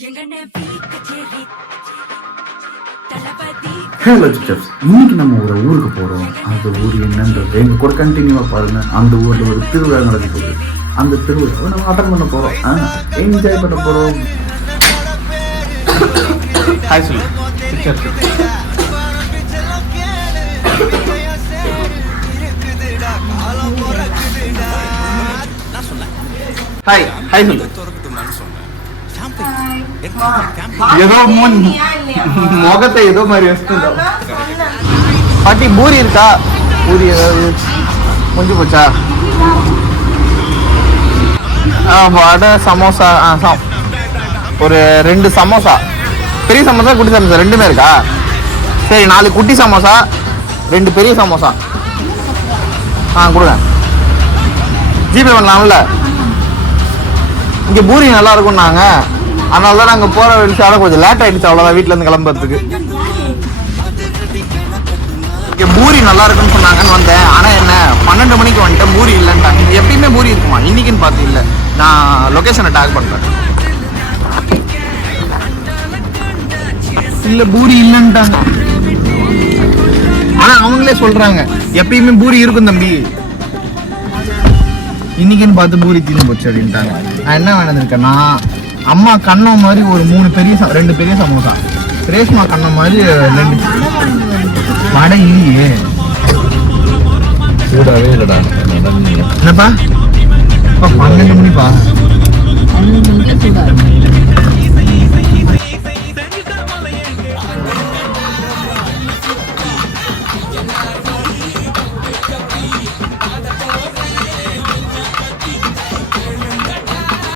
Hello sisters, இன்னைக்கு நம்ம ஒரு ஊருக்கு போகிறோம். அந்த ஊர் என்னன்றது எங்கள் கூட கண்டினியூவாக பாருங்கள். அந்த ஊரில் ஒரு திருவிழா நடக்க போகுது. அந்த திருவிழாவை நம்ம அட்டன் பண்ண போகிறோம், என்ஜாய் பண்ண போகிறோம். ஹாய் சொல்லு. ஹாய் ஹாய் சொல்லு. ஏதோ முகத்தை ஏதோ மாதிரி பாட்டி பூரி இருக்கா? பூரி ஏதாவது முடிஞ்சு போச்சா? வடை சமோசா ஒரு 2 சமோசா, பெரிய சமோசா குட்டி சமோசா ரெண்டுமே இருக்கா? சரி, 4 குட்டி சமோசா 2 பெரிய சமோசா கொடுங்க. ஜிபே பண்ணலாம்ல? இங்கே பூரி நல்லா இருக்கும்னாங்க, அதனால தான் நாங்கள் போகிற விஷயம் கொஞ்சம் லேட் ஆகிடுச்சு, அவ்வளோதான் வீட்டிலேருந்து கிளம்புறதுக்கு. இங்கே பூரி நல்லா இருக்குன்னு சொன்னாங்கன்னு வந்தேன். ஆனால் என்ன 12 மணிக்கு வந்துட்டேன், பூரி இல்லைன்ட்டாங்க. எப்பயுமே பூரி இருக்குமா? இன்னைக்குன்னு பார்த்து இல்லை. நான் லொக்கேஷனை டேக் பண்ணுறேன். இல்லை, பூரி இல்லைன்ட்டாங்க. ஆனால் அவங்களே சொல்கிறாங்க எப்பயுமே பூரி இருக்கும் தம்பி, இன்னைக்குன்னு பார்த்து பூரி தீர்ந்து போச்சு அப்படின்ட்டாங்க. நான் என்ன வேணாந்துருக்கேன்னா, அம்மா கண்ணம் மாதிரி ஒரு 2 பெரிய சமோசா, ரேஷ்மா கண்ணம் மாதிரி 2 வடை. இல்லையே, கூடவே இல்லடா. என்னப்பா 12 மணிப்பா.